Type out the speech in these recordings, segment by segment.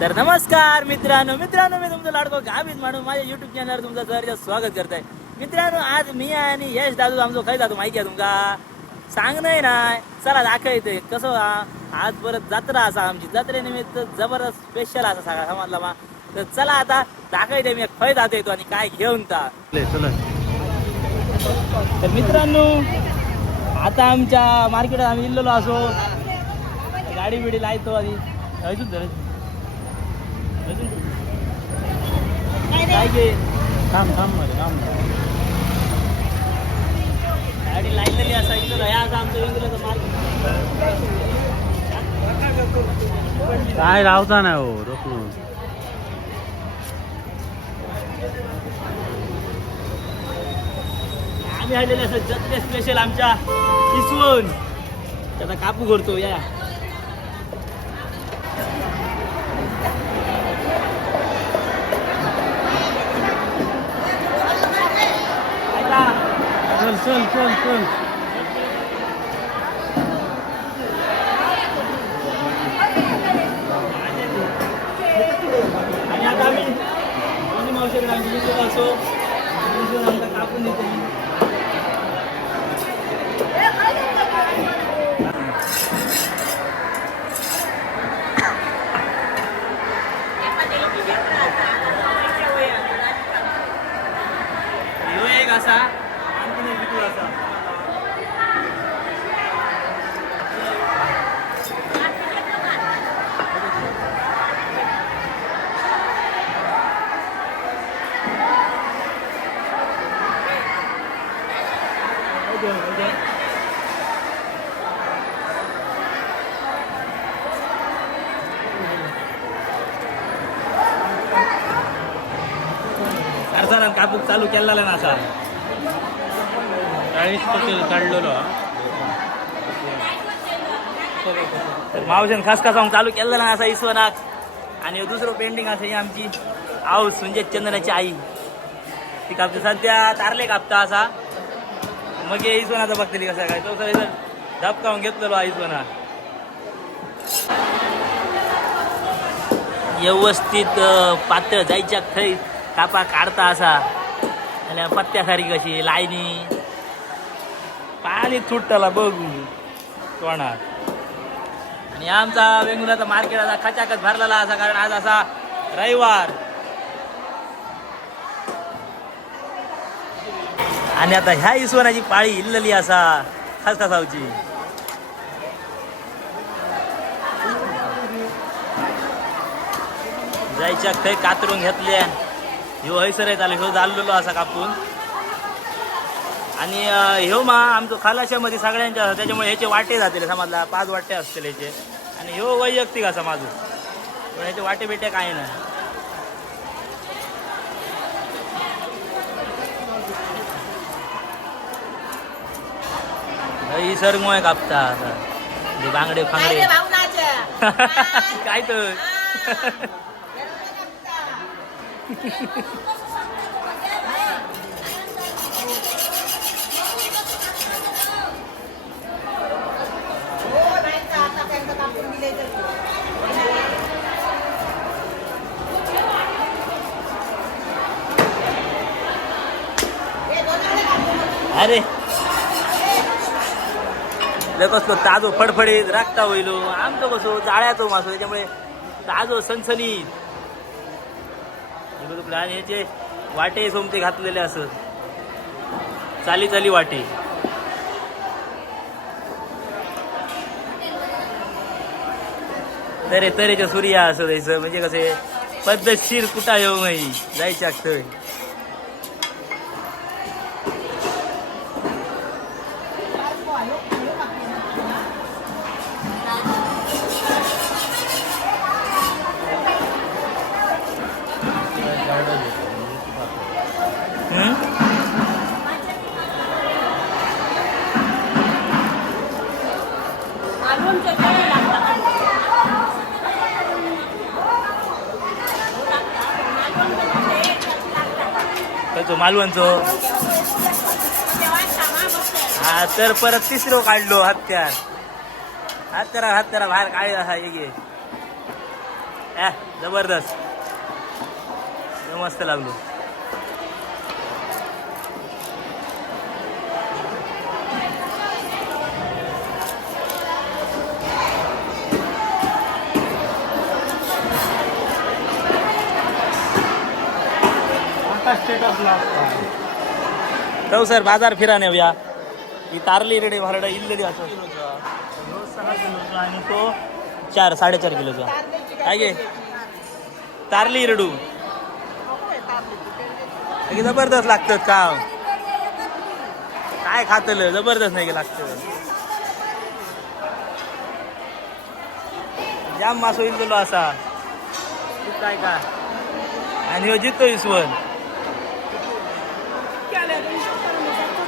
तर नमस्कार मित्रांनो. मित्रांनो मी तुमचं लाडको गावीत म्हणून माझ्या युट्यूब चॅनलवर तुमचं जर स्वागत करत आहे मित्रांनो आज मी आणि यश दादू आमचं खाय जातो. माहिती आहे तुमका? सांग नाही. ना चला दाखवते. कसं आज परत जत्रा असा आमची. जत्रेनिमित्त जबरदस्त स्पेशल असा सगळा समजला मा तर चला आता दाखवते मी खय जातो येतो आणि काय घेऊन ता. चला. तर मित्रांनो आता आमच्या मार्केटात आम्ही इल्लेलो असो. गाडी बिडी लायतो आधी अजून धर अजून धर. काय घे थांब थांबमध्ये थांब गाडी लागलेली असा इल्लेलो ह्या आमचं वेगळं काय रावता नाही हो रोखलो. आम्ही आलेले असं जत्रे स्पेशल आमच्या इसवण. त्याचा कापू करतो या. चल चल चल चल आणि आता आम्ही दोन्ही मावशी रांगेत असो इथून आमचा कापून देते ह्यो एक असा आणखीन एक बिटूळ असा हो गया, हो गया. सरसारान कापूक चालू केलेला ना असा चाळीस. तर मावशेन खास खास चालू केलेला ना असा इसवनाक आणि दुसरं पेंडिंग असं ही आमची आऊस म्हणजे चंदनाची आई. ती कापते सध्या तारले कापता असा. मग इसवनाचा बघतली कसा काय. तो सर धपकावून घेतलेलो हा व्यवस्थित पातळ जायच्या खै कापा काढता असा. आणि पत्त्यासारी कशी लायनी पाणी तुटताला बघू. तोंडात. आणि आमचा वेंगुर्ल्याचा मार्केट असा खचाखच भरलेला असा कारण आज असा रविवार. आणि आता ह्या इसवणाची पाळी इल्लली असा खसखसावची. जायच्या खै कातरून घेतल्या. ह्यो हैसर चालू ह्यो जाल्लेलो असा कापून. आणि ह्यो मा आमचं खालाशामध्ये सगळ्यांच्या असा, त्याच्यामुळे ह्याचे वाटे जातील समाजला पाच वाटे असतील ह्याचे. आणि ह्यो वैयक्तिक असा माझं. पण ह्याचे वाटे बिटे काय नाही. ही सरमोय कापता आता. बांगडे फांगडे. काय तर. अरे. कसलो ताजो फडफडीत राखता होईल आमचं कसो जाळ्याचो मासो त्याच्यामुळे ताजो सनसनीत. इकडं आणि ह्याचे वाटे सोमते घातलेले असत चाली चाली वाटे. तरे तरेच्या सूर्या असं द्यायचं. म्हणजे कसे पद्धतशीर कुठा येऊ नाही जायच्या कसो हा तर परत तिसरो काढलो हत्यार. हत्यारा हत्यारा बाहेर काढला हा ये जबरदस्त. मस्त लागलो. आता स्टेटसला जाऊ सर बाजार फिरा नेऊया ही तारली रेडे भरडा इल्लेली असं. सहा किलोचा आणि तो चार साडेचार किलोचा काय गे? तारली रेडू. हे जबरदस्त लागतात का काय खातलं? जबरदस्त नाही लागतं? जाम मासो इल्लेलो असा. तू काय का आणि ह्यो जितो इसवण.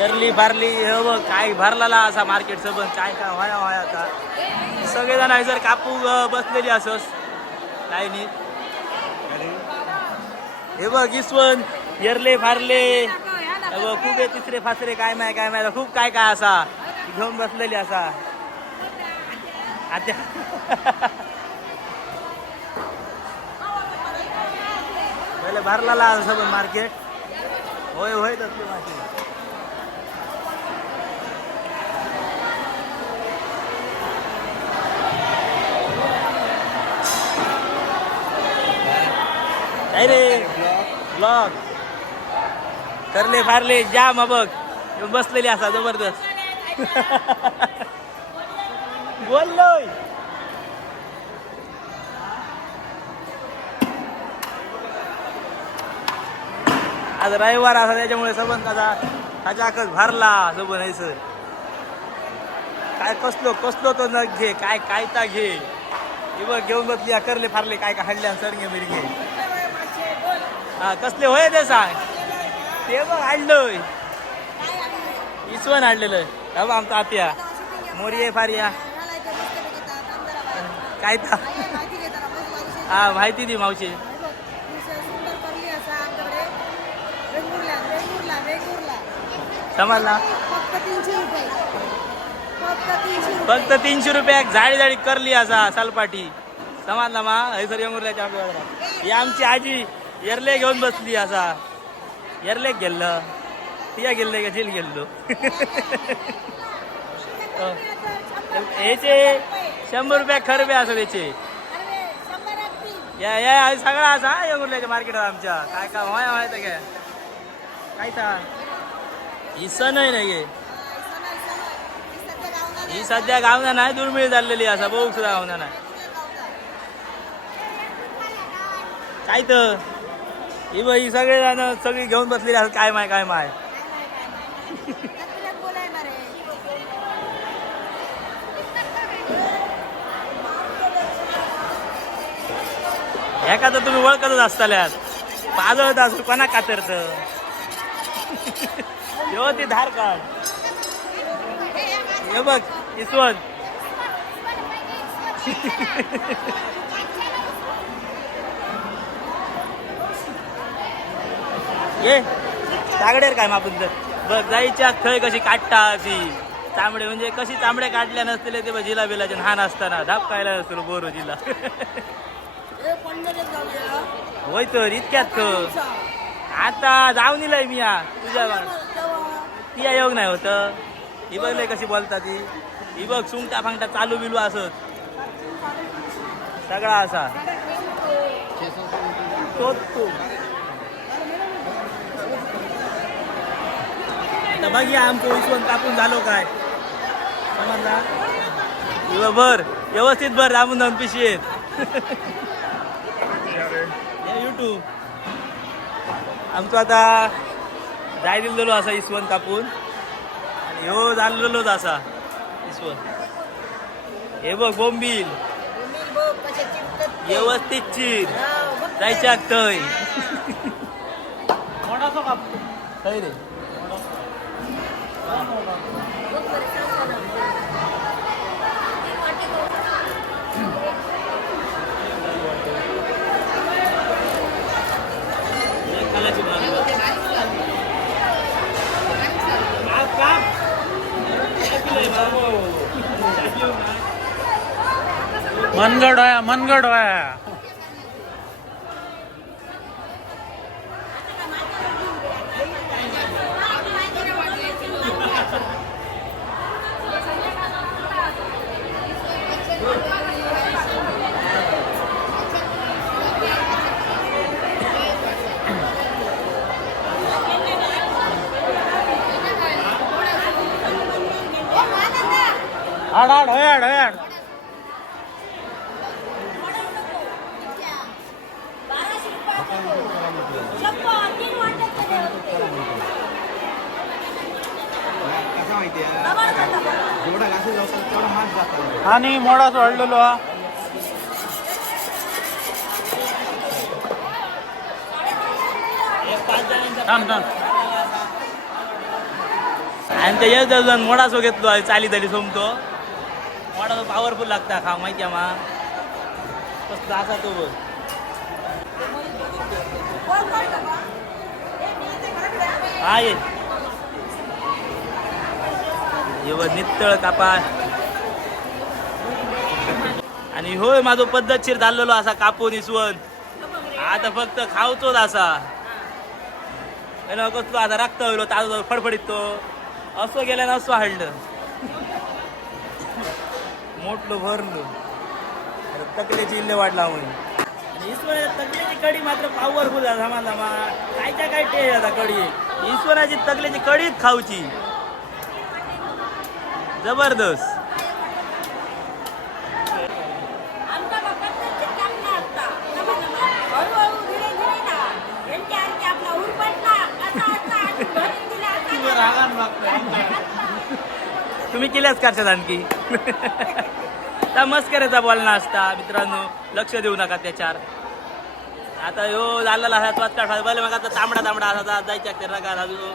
करली फारली हे बघ काय भरलेला असा मार्केट सबन काय काय व्हाया व्हाया आता सगळेजण जर कापू बसलेली असस काही नाही. हे बघ इसवण येरले फारले. बघ खूप आहे तिसरे फासरे काय नाही काय नाही खूप काय काय असा घेऊन बसलेली असा. आता पहिले भरलेला सबन मार्केट होय होय तसली मार्केट काय रे? ब्लॉग करले फारले जाम हा बघ. बसलेली असा जबरदस्त. बोललोय. आज रविवार असा त्याच्यामुळे सबंध आता खचाखच भरला सबन सर. काय कसलो कसलो तो नग घे काय कायता घे. हे बघ घेऊन बसली करले फारले काय काय हडल्या सरगे मिरगे हा कसले होय ते सांग. ते बघ हाडलोय. इसवण हाडलेलं. हा बघ आमचा आत्या. मोरिये फारिया काय ता हा माहिती दी मावशी. समजला? फक्त तीनशे रुपये. फक्त तीनशे रुपयाक करली असा सालपाटी. समजला मा? हैसर यमुरल्याच्या आमच्या आमची आजी. येरले घेऊन बसली असा. येरले गेल्लं. तिया गेल्ले का जेल गेल्लो. ह्याचे शंभर रुपया खरबे असं त्याचे या या सगळा असा हा यमुरल्याच्या मार्केटात आमच्या. काय काय व्हाय व्हाय तर काय. काय ता? ही सण आहे नाही गे. ही ही सध्या गावना नाही दुर्मिळ झालेली असा बहु सुद्धा गावना नाही. काय तर? ही बाई सगळे जण सगळी घेऊन बसलेली असं काय माय काय माय? बोलाय का तर तुम्ही ओळखतच असताल्यात. पाजळत असू कोणा कातरत? यो ती धार काढ. हे बघ इसवण. ये तागडेर काय मापून तर बघ जायच्या थंय कशी काढता अशी. तांबडे म्हणजे कशी तांबडे काढल्या नसतील ते जिला बिलाचे लहान असताना धाप खायला नसतो बोर जिला. होय तर इतक्यात तर. आता जाऊन दिलाय मी या तुझ्या ती योग नाही होत. ही बघले कशी बोलता ती. ही बघ सुंगटा फांगटा चालू बिलू असत. सगळा असा. तो. आता बघ या आमचं विश्वन कापून झालो काय. समजला? भर व्यवस्थित भर दाबून जाऊन पिशी युट्यूब आमचं आता जाय दिलेलो असा इसवण कापून. आणि ह्यो झालेलोच असा इसवण हे बघ बोंबील. व्यवस्थित चीर. जायच्या थंय थंय रे. बघ बरं, सण सण. આડ આડ હયાડ હયાડ आणि मोडाच वाढलेलो हा. थांब थांब. आणि ते एक जाऊन मोडासो घेतलो आहे चाली तरी सोमतो. मोडा पॉवरफुल लागता खा माहिती आहे मा? कसला असा तो बघ. हा ये. नितळ कापा आणि होय माझो पद्धतशीर चाललेलो असा कापून इसवण. आता फक्त खावचोच असा. कसलो आता रक्त होईल ताजो फडफडीत तो. असं गेलं ना असं हाडलं मोठलो भरलो. तकलेची इल्ले वाढला म्हणून आणि ईश्वराच्या तकलेची कडी मात्र पॉवरफुल धमा धमा कायच्या काय टेस्ट आता कडी? ईश्वराची तकलेची कडीच खाऊची. जबरदस्त आमचा बाप्पा तर चांगला असता हळूहळू धीरे धीरे ना यांच्या आणखी आपला उरपटला असा असा आणि भरून दिला असा तुम्ही केल्याच करशात आणखी. त्या मस्कऱ्याचा बोलणं असता. मित्रांनो लक्ष देऊ नका त्याच्यावर. आता ह्यो झालेला हा त्वात काढा बरं मग आता तांबडा तांबडा असा जायच्या ते रगा राजू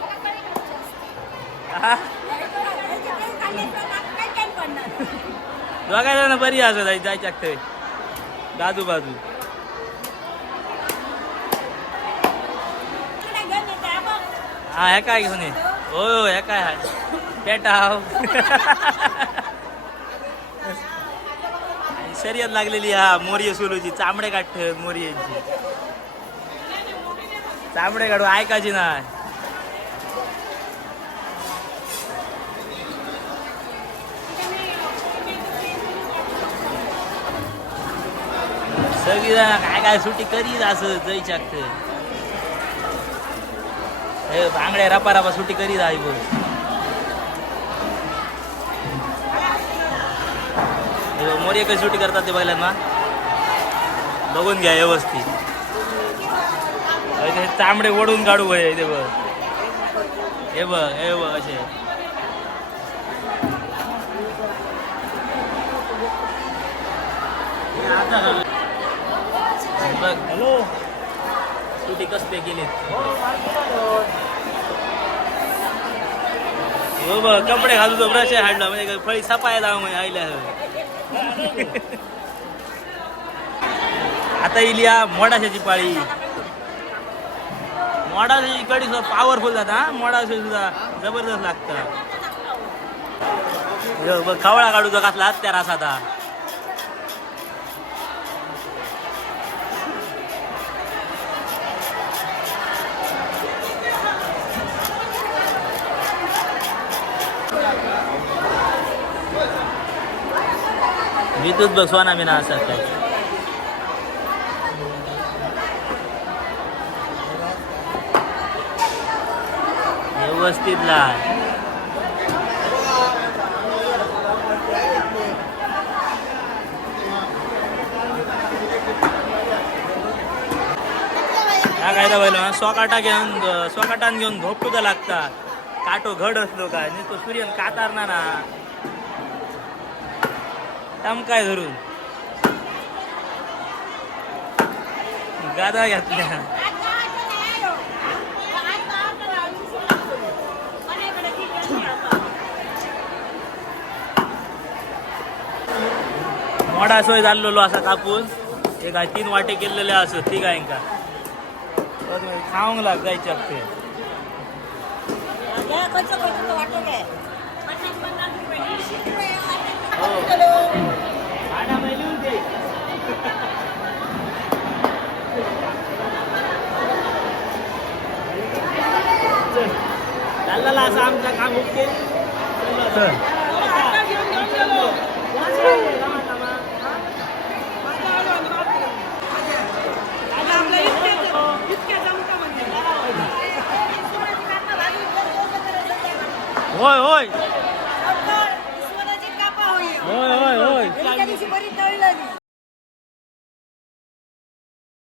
दोघायला ना बरी असं जाय जायच्या ते. बाजू बाजू. हा. हा काय घेऊन ये? हो हो, हे काय आहे पेटाव हो. शर्यत लागलेली हा मोर्य सोलूची. चांबडे काढ मोर्यांची चांबडे काढू ऐकायची नाही. सगळी जण काय काय सुट्टी करीत असं जायच्या हे बांगड्या रपा रपा सुट्टी करीत आहे बोल हे बघ, सुट्टी करतात ते पहिल्यांदा ना बघून घ्या व्यवस्थित. अरे ते चांबडे ओढून काढू भय ते बघ. हे बघ हे बघ असे. बघ. हॅलो सुटी कसले गेले हो बघ कपडे घालू तो ब्रश हाडला म्हणजे फळी सपाय जावं म्हणजे आता येईल या मोडाशाची पाळी. मोडाशाची कडी सुद्धा पॉवरफुल जाता हा? मोडाशी सुद्धा जबरदस्त लागतं. ह्यो बघ खवळा काढू तो कसला त्या रासाता विद्युत बसवाना मी ना असं. काय व्यवस्थित लाय हा कायदा बैल स्वकाटा घेऊन स्वकाटान घेऊन झोपूचा लागता काटो घड असलो काय नाही तो सूर्यन कातारना ना. थांब काय धरून. गादा घातल्या. मोडा सोय जाल्लो असा कापून. ते हाय तीन वाटे केलेले असो ती गायंका खावंक लाग जायच्या वाटे. चालला असं आमचं काम ओके होय होय